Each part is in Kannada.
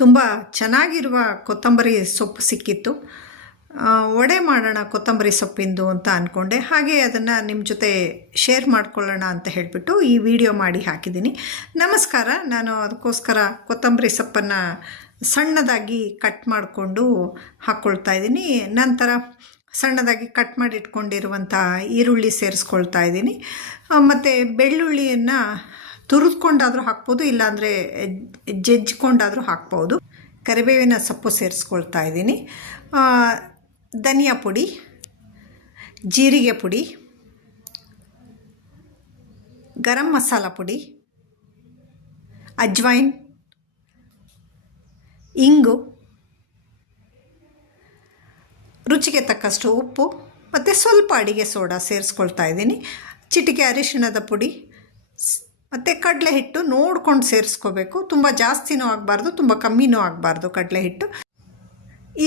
ತುಂಬ ಚೆನ್ನಾಗಿರುವ ಕೊತ್ತಂಬರಿ ಸೊಪ್ಪು ಸಿಕ್ಕಿತ್ತು. ವಡೆ ಮಾಡೋಣ ಕೊತ್ತಂಬರಿ ಸೊಪ್ಪಿಂದು ಅಂತ ಅಂದ್ಕೊಂಡೆ. ಹಾಗೆ ಅದನ್ನು ನಿಮ್ಮ ಜೊತೆ ಶೇರ್ ಮಾಡ್ಕೊಳ್ಳೋಣ ಅಂತ ಹೇಳಿಬಿಟ್ಟು ಈ ವಿಡಿಯೋ ಮಾಡಿ ಹಾಕಿದ್ದೀನಿ. ನಮಸ್ಕಾರ. ನಾನು ಅದಕ್ಕೋಸ್ಕರ ಕೊತ್ತಂಬರಿ ಸೊಪ್ಪನ್ನು ಸಣ್ಣದಾಗಿ ಕಟ್ ಮಾಡಿಕೊಂಡು ಹಾಕ್ಕೊಳ್ತಾ ಇದ್ದೀನಿ. ನಂತರ ಸಣ್ಣದಾಗಿ ಕಟ್ ಮಾಡಿ ಇಟ್ಕೊಂಡಿರುವಂಥ ಈರುಳ್ಳಿ ಸೇರಿಸ್ಕೊಳ್ತಾ ಇದ್ದೀನಿ. ಮತ್ತು ಬೆಳ್ಳುಳ್ಳಿಯನ್ನು ತುರಿದ್ಕೊಂಡಾದರೂ ಹಾಕ್ಬೋದು, ಇಲ್ಲಾಂದರೆ ಜಜ್ಜಿಕೊಂಡಾದರೂ ಹಾಕ್ಬೋದು. ಕರಿಬೇವಿನ ಸೊಪ್ಪು ಸೇರಿಸ್ಕೊಳ್ತಾ ಇದ್ದೀನಿ. ಧನಿಯಾ ಪುಡಿ, ಜೀರಿಗೆ ಪುಡಿ, ಗರಂ ಮಸಾಲ ಪುಡಿ, ಅಜ್ವೈನ್, ಇಂಗು, ರುಚಿಗೆ ತಕ್ಕಷ್ಟು ಉಪ್ಪು ಮತ್ತು ಸ್ವಲ್ಪ ಅಡಿಗೆ ಸೋಡಾ ಸೇರಿಸ್ಕೊಳ್ತಾ ಇದ್ದೀನಿ. ಚಿಟಿಕೆ ಅರಿಶಿಣದ ಪುಡಿ ಮತ್ತು ಕಡಲೆ ಹಿಟ್ಟು ನೋಡ್ಕೊಂಡು ಸೇರಿಸ್ಕೋಬೇಕು. ತುಂಬ ಜಾಸ್ತಿನೂ ಆಗಬಾರ್ದು, ತುಂಬ ಕಮ್ಮಿನೂ ಆಗಬಾರ್ದು ಕಡಲೆ ಹಿಟ್ಟು.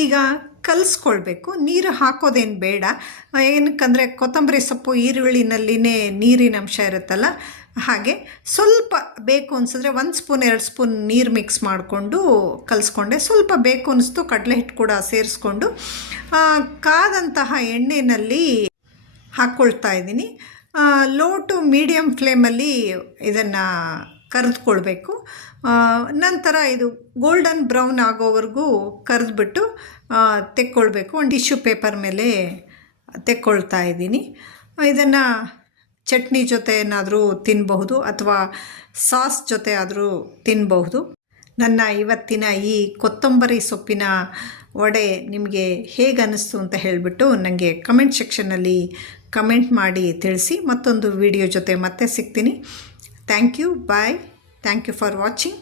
ಈಗ ಕಲಿಸ್ಕೊಳ್ಬೇಕು. ನೀರು ಹಾಕೋದೇನು ಬೇಡ. ಏನಕ್ಕಂದರೆ ಕೊತ್ತಂಬರಿ ಸೊಪ್ಪು ಈರುಳ್ಳಿನಲ್ಲಿನೇ ನೀರಿನ ಅಂಶ ಇರುತ್ತಲ್ಲ, ಹಾಗೆ ಸ್ವಲ್ಪ ಬೇಕು ಅನಿಸಿದ್ರೆ 1 ಸ್ಪೂನ್ 2 ಸ್ಪೂನ್ ನೀರು ಮಿಕ್ಸ್ ಮಾಡಿಕೊಂಡು ಕಲಿಸ್ಕೊಂಡೆ. ಸ್ವಲ್ಪ ಬೇಕು ಅನಿಸ್ತು ಕಡಲೆ ಹಿಟ್ಟು ಕೂಡ ಸೇರಿಸ್ಕೊಂಡು ಕಾದಂತಹ ಎಣ್ಣೆಯಲ್ಲಿ ಹಾಕ್ಕೊಳ್ತಾ ಇದ್ದೀನಿ. ಲೋ ಟು ಮೀಡಿಯಮ್ ಫ್ಲೇಮಲ್ಲಿ ಇದನ್ನು ಕರೆದುಕೊಳ್ಬೇಕು. ನಂತರ ಇದು ಗೋಲ್ಡನ್ ಬ್ರೌನ್ ಆಗೋವರೆಗೂ ಕರೆದ್ಬಿಟ್ಟು ತೆಕ್ಕೊಳ್ಬೇಕು. ಒಂದು ಟಿಶ್ಯೂ ಪೇಪರ್ ಮೇಲೆ ತೆಕ್ಕೊಳ್ತಾ ಇದ್ದೀನಿ. ಇದನ್ನು ಚಟ್ನಿ ಜೊತೆ ಏನಾದರೂ ತಿನ್ನಬಹುದು ಅಥವಾ ಸಾಸ್ ಜೊತೆ ಆದರೂ ತಿನ್ನಬಹುದು. ನನ್ನ ಇವತ್ತಿನ ಈ ಕೊತ್ತಂಬರಿ ಸೊಪ್ಪಿನ ವಡೆ ನಿಮಗೆ ಹೇಗೆ ಅನ್ನಿಸ್ತು ಅಂತ ಹೇಳಿಬಿಟ್ಟು ನನಗೆ ಕಮೆಂಟ್ ಸೆಕ್ಷನ್ನಲ್ಲಿ ಕಮೆಂಟ್ ಮಾಡಿ ತಿಳಿಸಿ. ಮತ್ತೊಂದು ವಿಡಿಯೋ ಜೊತೆ ಮತ್ತೆ ಸಿಗ್ತೀನಿ. Thank you. Bye. Thank you for watching.